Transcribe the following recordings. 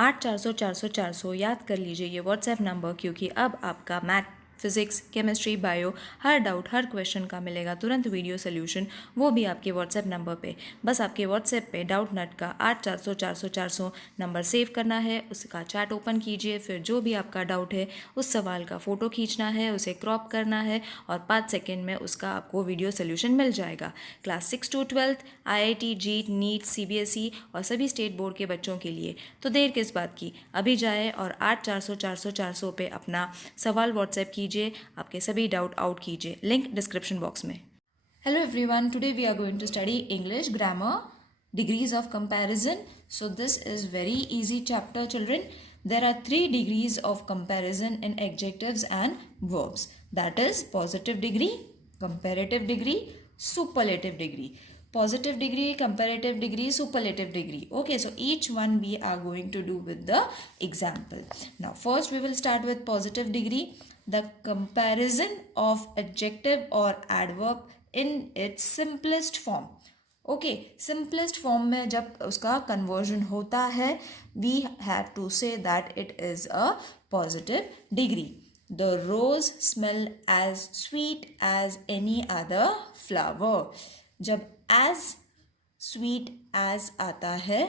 8 400 400 400 याद कर लीजिए ये व्हाट्सएप नंबर, क्योंकि अब आपका मैथ, फिजिक्स, केमिस्ट्री, बायो हर डाउट, हर क्वेश्चन का मिलेगा तुरंत वीडियो सोल्यूशन, वो भी आपके व्हाट्सएप नंबर पे। बस आपके व्हाट्सएप पे डाउट नट का 8 400 400 400 नंबर सेव करना है, उसका चैट ओपन कीजिए, फिर जो भी आपका डाउट है उस सवाल का फ़ोटो खींचना है, उसे क्रॉप करना है और 5 सेकेंड में उसका आपको वीडियो सोल्यूशन मिल जाएगा। क्लास 6 to 12 IIT, जीट, नीट, CBSE और सभी स्टेट बोर्ड के बच्चों के लिए। तो देर किस बात की, अभी जाए और 8 400 400 400 पे अपना सवाल व्हाट्सएप कीजिए, आपके सभी डाउट आउट कीजिए, लिंक डिस्क्रिप्शन बॉक्स में। Hello everyone, today we are going to study English grammar, degrees of comparison. So this is very easy chapter, children. There are 3 degrees of comparison in adjectives and verbs. That is positive degree, comparative degree, superlative degree. Positive degree, comparative degree, superlative degree. Okay, so each one we are going to do with the example. Now first we will start with positive degree. The comparison of adjective or adverb in its simplest form. Okay, simplest form में जब उसका conversion होता है, we have to say that it is a positive degree. The rose smell as sweet as any other flower. जब as sweet as आता है,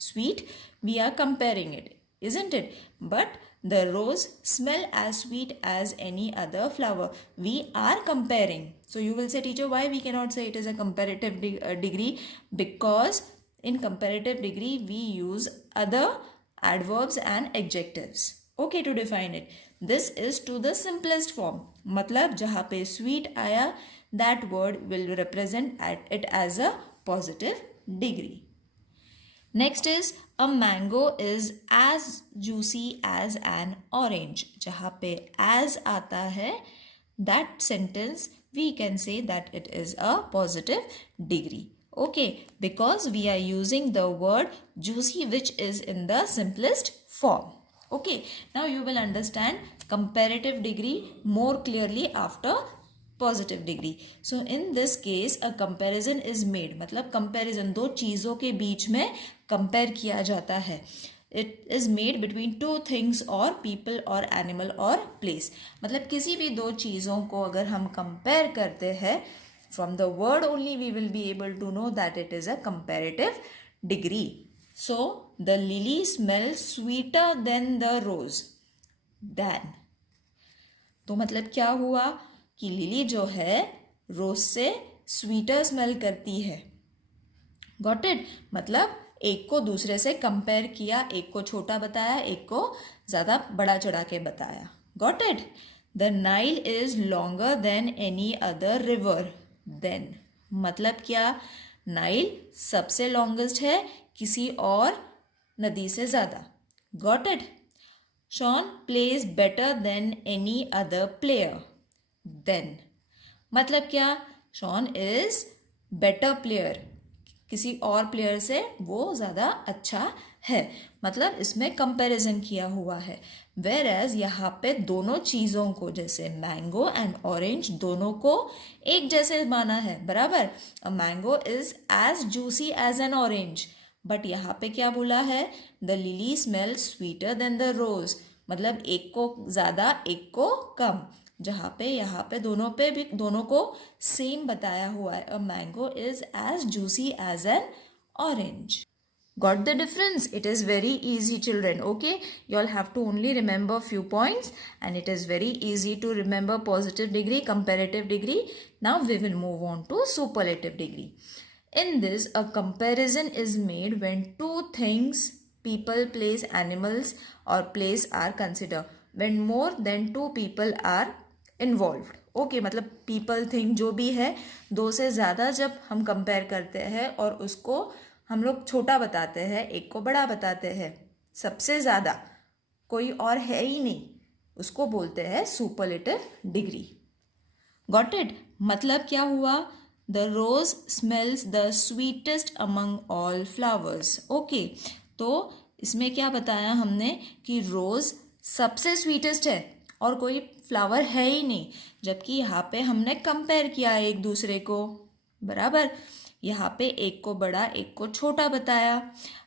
sweet, we are comparing it, isn't it? But the rose smell as sweet as any other flower. We are comparing. So you will say, teacher, why we cannot say it is a comparative degree? Because in comparative degree we use other adverbs and adjectives, okay, to define it. This is to the simplest form. मतलब जहाँ पे sweet आया, that word will represent it as a positive degree. Next is a mango is as juicy as an orange. जहाँ पे as आता है, that sentence we can say that it is a positive degree. Okay, because we are using the word juicy which is in the simplest form. Okay, now you will understand comparative degree more clearly after positive degree. So in this case a comparison is made, मतलब comparison दो चीज़ों के बीच में compare किया जाता है. It is made between 2 things और people और एनिमल और प्लेस. मतलब किसी भी 2 चीज़ों को अगर हम कंपेयर करते हैं, from the word only we will be able to know that it is a comparative degree. So the lily smell sweeter than the rose. Then, तो मतलब क्या हुआ कि लिली जो है रोज से स्वीटर स्मेल करती है. Got it? मतलब एक को दूसरे से कंपेयर किया, एक को छोटा बताया, एक को ज़्यादा बड़ा चढ़ा के बताया. Got it? The Nile is longer than any other river. Then मतलब क्या, नाइल सबसे लॉन्गेस्ट है किसी और नदी से ज़्यादा. Got it? Sean plays better than any other player. Then मतलब क्या, शॉन इज बेटर प्लेयर, किसी और प्लेयर से वो ज़्यादा अच्छा है. मतलब इसमें कंपैरिजन किया हुआ है. वेर एज यहाँ पे दोनों चीज़ों को, जैसे मैंगो एंड ऑरेंज, दोनों को एक जैसे माना है, बराबर. A mango is as juicy as an orange. But यहाँ पे क्या बोला है, the lily smell sweeter than the rose. मतलब एक को ज़्यादा, एक को कम. जहाँ पे यहाँ पे दोनों को सेम बताया हुआ है. A mango is as juicy as an orange. Got the difference? It is very easy, children. Okay, you all have to only remember few points, and it is very easy to remember positive degree, comparative degree. Now we will move on to superlative degree. In this, a comparison is made when 2 things, people, place, animals or place are considered. When more than 2 people are involved. Okay, मतलब people, thing जो भी है, 2 से ज़्यादा जब हम compare करते हैं और उसको हम लोग छोटा बताते हैं, एक को बड़ा बताते हैं, सबसे ज़्यादा कोई और है ही नहीं, उसको बोलते हैं सुपरलेटिव डिग्री. Got it? मतलब क्या हुआ, the rose smells the sweetest among all flowers. Okay, तो इसमें क्या बताया हमने कि रोज़ सबसे स्वीटेस्ट है और कोई फ्लावर है ही नहीं, जबकि यहाँ पे हमने कंपेयर किया एक दूसरे को, बराबर. यहाँ पे एक को बड़ा एक को छोटा बताया,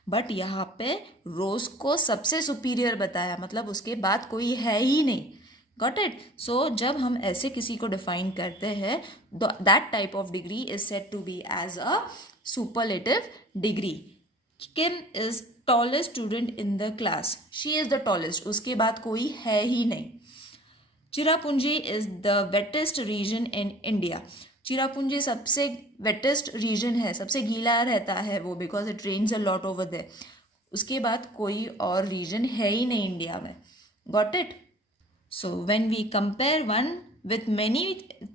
बट यहाँ पे रोज को सबसे सुपीरियर बताया, मतलब उसके बाद कोई है ही नहीं। Got it? सो जब हम ऐसे किसी को डिफाइन करते हैं, that type of degree is said to be as a superlative degree. Kim is tallest student in the class, she is the tallest, उसके बाद कोई है ही नहीं। Cherrapunji is the wettest region in India, Cherrapunji सबसे वेटेस्ट रीजन है, सबसे गीला रहता है वो, because it rains a lot over there. उसके बाद कोई और रीजन है ही नहीं इंडिया में। Got it? So when we compare one with many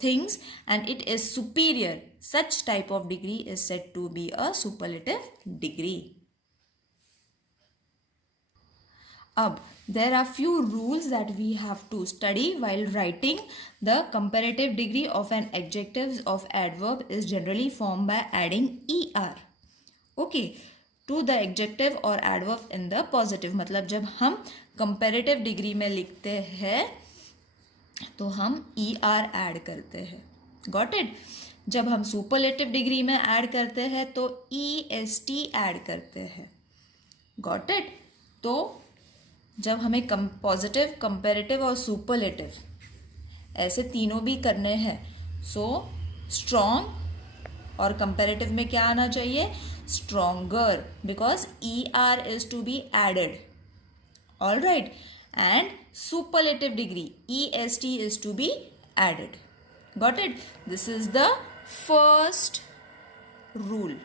things and it is superior, such type of degree is said to be a superlative degree. अब there are few rules that we have to study while writing. The comparative degree of an adjective of adverb is generally formed by adding er, okay, to the adjective or adverb in the positive. मतलब जब हम comparative degree में लिखते हैं तो हम er add करते हैं। Got it? जब हम सुपरलेटिव डिग्री में ऐड करते हैं तो est ऐड करते हैं। Got it? तो जब हमें पॉजिटिव, कंपेरेटिव और सुपरलेटिव ऐसे तीनों भी करने हैं, सो स्ट्रॉन्ग और कंपेरेटिव में क्या आना चाहिए? Stronger, because er is to be added. All right? and superlative degree est is to be added. Got it? This is the first rule.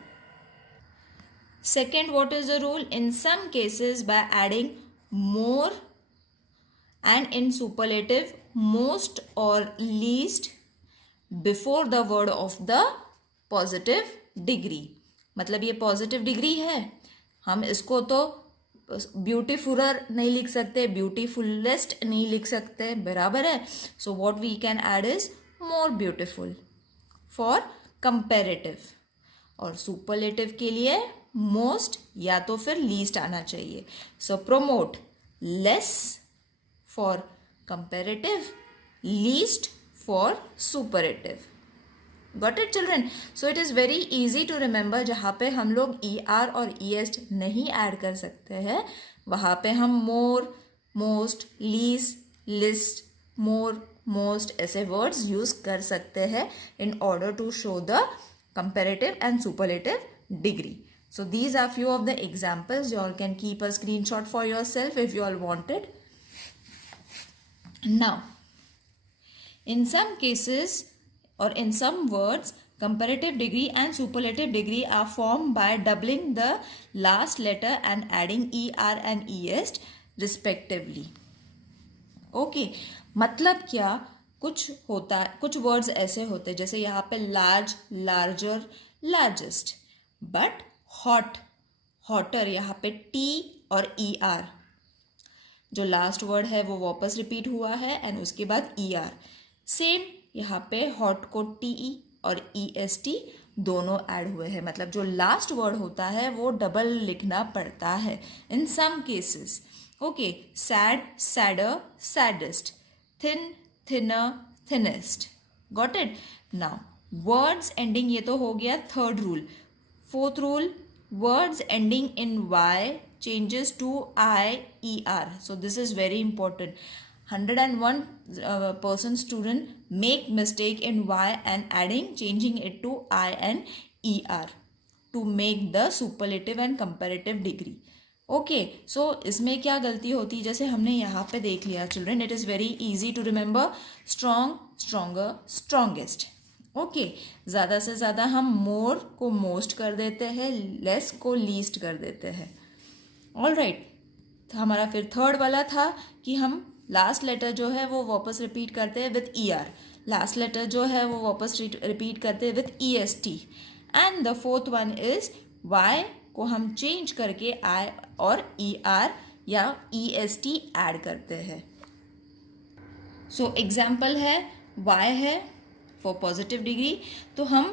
Second, what is the rule? In some cases by adding more, and in superlative most or least before the word of the positive degree. मतलब ये positive degree है, हम इसको तो ब्यूटीफुलर नहीं लिख सकते, ब्यूटीफुलेस्ट नहीं लिख सकते, बराबर है। So what we can add is more beautiful for comparative, और सुपरलेटिव के लिए मोस्ट या तो फिर लीस्ट आना चाहिए। So promote less for comparative, least for superlative. Got it children? So it is very easy to remember. जहाँ पे हम लोग er और est नहीं ऐड कर सकते हैं, वहाँ पे हम more, most, least, list, more, most ऐसे words use कर सकते हैं in order to show the comparative and superlative degree. So these are few of the examples. You all can keep a screenshot for yourself if you all wanted. Now, in some cases, or in some words, comparative degree and superlative degree are formed by doubling the last letter and adding er and est respectively. Okay, मतलब क्या? कुछ होता, कुछ words ऐसे होते जैसे यहाँ पे large, larger, largest, but hot, hotter, यहाँ पे t और er, जो लास्ट वर्ड है वो वापस रिपीट हुआ है एंड उसके बाद er। सेम यहाँ पे हॉट को टी और est दोनों ऐड हुए हैं, मतलब जो लास्ट वर्ड होता है वो डबल लिखना पड़ता है in some cases. Okay, sad, sadder, saddest, thin, thinner, thinnest. Got it? Now words ending, ये तो हो गया third rule. Fourth rule, words ending in y changes to I, er. So this is very important. 101% student make mistake in y and changing it to I and er to make the superlative and comparative degree. Okay, so इसमें क्या गलती होती है? जैसे हमने यहाँ पे देख लिया children, it is very easy to remember. strong, stronger, strongest. Okay, ज़्यादा से ज़्यादा हम मोर को मोस्ट कर देते हैं, लेस को लीस्ट कर देते हैं। ऑल राइट, हमारा फिर थर्ड वाला था कि हम लास्ट लेटर जो है वो वापस रिपीट करते हैं विथ er, लास्ट लेटर जो है वो वापस रिपीट करते हैं with est, and the fourth one is y को हम चेंज करके I और er या est ऐड करते हैं। सो एग्जाम्पल है y है फॉर पॉजिटिव डिग्री, तो हम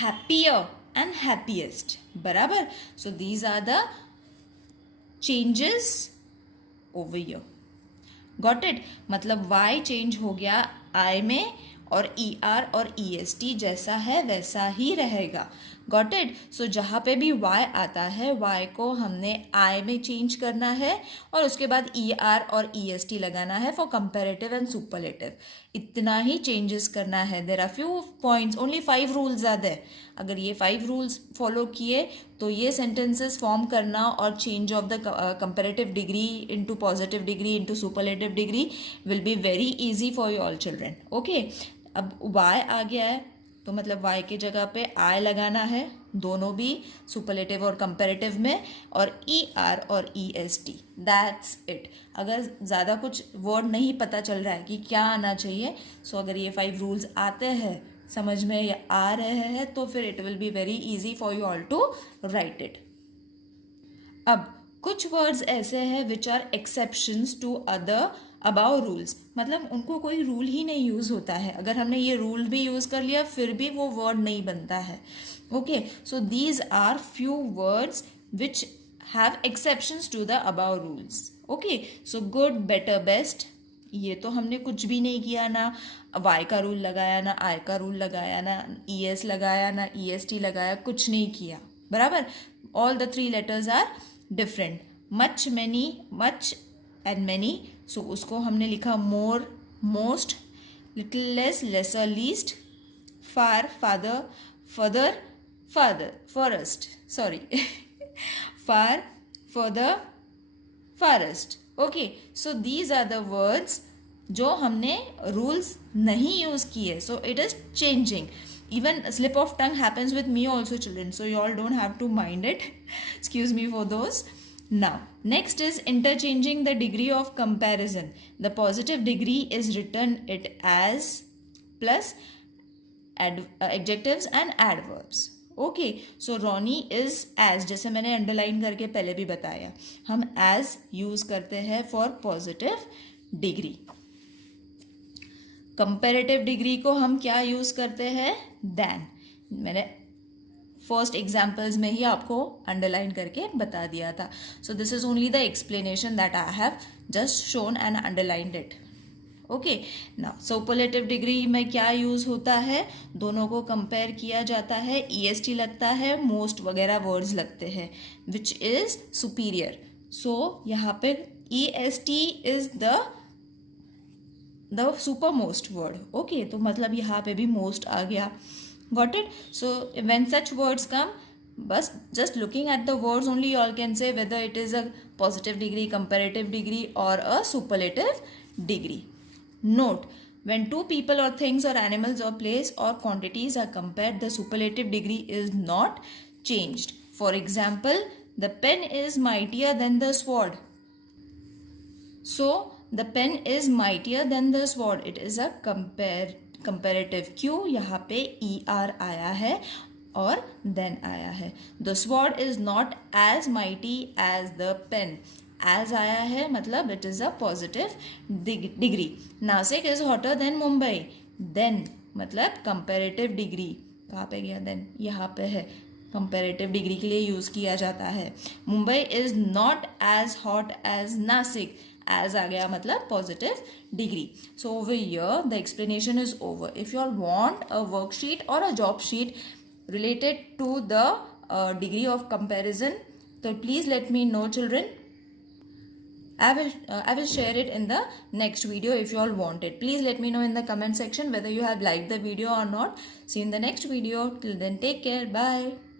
हैप्पियर एंड हैप्पीएस्ट, बराबर। So these are the changes over here. Got it? मतलब y चेंज हो गया I में और ER और EST जैसा है वैसा ही रहेगा। Got it. सो जहाँ पे भी Y आता है Y को हमने I में चेंज करना है और उसके बाद ER और EST लगाना है फॉर कंपेरेटिव एंड सुपरलेटिव। इतना ही चेंजेस करना है। There are few points, only 5 rules are there. अगर ये 5 रूल्स फॉलो किए तो ये सेंटेंसेस फॉर्म करना और change of the comparative degree into positive degree into superlative degree will be very easy for you all children. Okay, अब Y आ गया है तो मतलब Y की जगह पे I लगाना है, दोनों भी सुपरलेटिव और कंपेरेटिव में, और ER और EST। That's it. अगर ज़्यादा कुछ वर्ड नहीं पता चल रहा है कि क्या आना चाहिए, सो अगर ये 5 रूल्स आते हैं समझ में या आ रहे हैं तो फिर it will be very easy for you all to write it. अब कुछ वर्ड्स ऐसे हैं which are exceptions to other above rules, मतलब उनको कोई रूल ही नहीं यूज़ होता है। अगर हमने ये रूल भी यूज़ कर लिया फिर भी वो वर्ड नहीं बनता है। Okay, so these are few words which have exceptions to the above rules. Okay, so good, better, best, ये तो हमने कुछ भी नहीं किया, ना Y का रूल लगाया, ना I का रूल लगाया, ना ES लगाया, ना EST लगाया, कुछ नहीं किया, बराबर। All the 3 letters are different. Much, many, much and many, so उसको हमने लिखा more, most, little, less, lesser, least, far, farther, further, farther, forest, sorry far, further, farthest. Okay, so these are the words जो हमने rules नहीं use किए, so it is changing. even slip of tongue happens with me also children, so you all don't have to mind it. Excuse me for those. Now next is interchanging the degree of comparison. The positive degree is written it as plus adjectives and adverbs. Okay, so Ronnie is as, जैसे मैंने underline करके पहले भी बताया, हम as use करते हैं for positive degree. Comparative degree को हम क्या यूज करते हैं? देन। मैंने फर्स्ट एग्जाम्पल्स में ही आपको अंडरलाइन करके बता दिया था। So this is only the explanation that I have just shown and underlined it. Okay, now superlative degree में क्या यूज होता है? दोनों को कंपेयर किया जाता है, EST लगता है, मोस्ट वगैरह वर्ड्स लगते हैं, विच इज सुपीरियर। सो यहाँ पे EST is the super most word. Okay, तो मतलब यहाँ पे भी मोस्ट आ गया। Got it? So when such words come, बस just looking at the words only you all can say whether it is a positive degree, comparative degree or a superlative degree. Note, when two people or things or animals or place or quantities are compared, the superlative degree is not changed. For example, the pen is mightier than the sword. So the pen is mightier than the sword. It is a comparative. क्यों? यहाँ पे ER आया है और then आया है. The sword is not as mighty as the pen. As आया है मतलब it is a positive degree. Nasik is hotter than Mumbai. Then मतलब comparative degree. कहाँ पे गया then? यहाँ पे है. Comparative degree के लिए यूज़ किया जाता है. Mumbai is not as hot as Nasik. As आ गया मतलब positive degree. So over here the explanation is over. If you all want a worksheet or a job sheet related to the degree of comparison, so please let me know, children. I will share it in the next video if you all want it. Please let me know in the comment section whether you have liked the video or not. See you in the next video. Till then, take care. Bye.